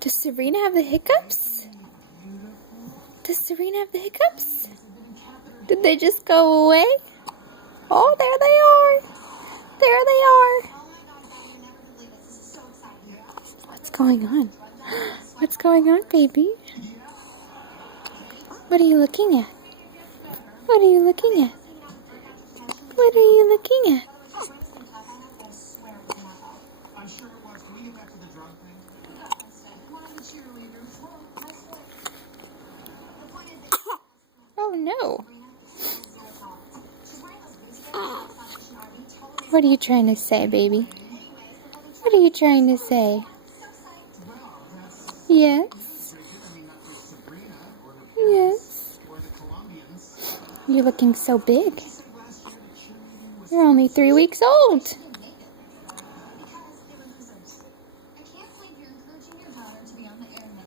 Does Serena have the hiccups? Does Serena have the hiccups? Did they just go away? Oh, there they are. There they are. What's going on? What's going on, baby? What are you looking at? What are you looking at? What are you looking at? Oh no. What are you trying to say, baby? What are you trying to say? Yes? Yes? You're looking so big. You're only 3 weeks old.